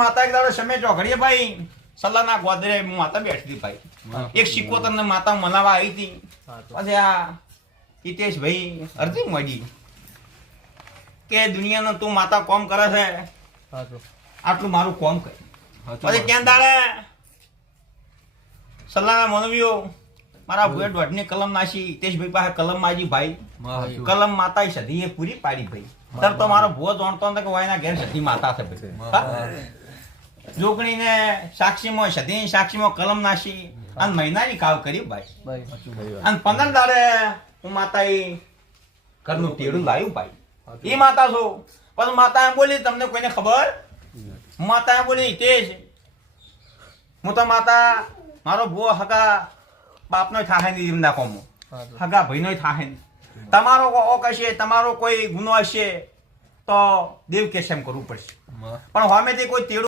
માતા એક દાડો સમય ચોઘડીએ ભાઈ સલાના ગોદરે માતા બેઠી હતી ભાઈ એક સિકોતર ને માતા મનાવા આવી હતી પછી આ હિતેશ ભાઈ અરજી મળી કે દુનિયાનો તું માતા કોમ કરે છે આટલું મારું કોમ કરે પછી ક્યાં દાડે સલાના મનવીઓ મારા ભૂએ દોઢની કલમ નાસી હિતેશભાઈ પાસે કલમ માજી ભાઈ કલમ માતા સધી એ પૂરી પાડી ભાઈ તર તો મારો ભૂવો જાણતો હતો કે વાયના ઘેર સધી માતા છે ભાઈ જોગણીને સાક્ષીમાં સધી સાક્ષીમાં કલમ નાસી અને મહિનાની કાવ કરી ભાઈ અને 15 દાડે હું માતા ઘરનું ટેડું લાવ્યું ભાઈ એ માતા છો પણ માતા બોલી તમને કોઈને ખબર માતા બોલી હિતેશ હું તો માતા મારો ભૂવો હગા બાપનો થાહે નહીં એમના કોમો હગા ભાઈનો થાહે તમારો કશે તમારો કોઈ ગુનો હશે તો દેવ કેસ એમ કરવું પડશે પણ સામેથી કોઈ તેડું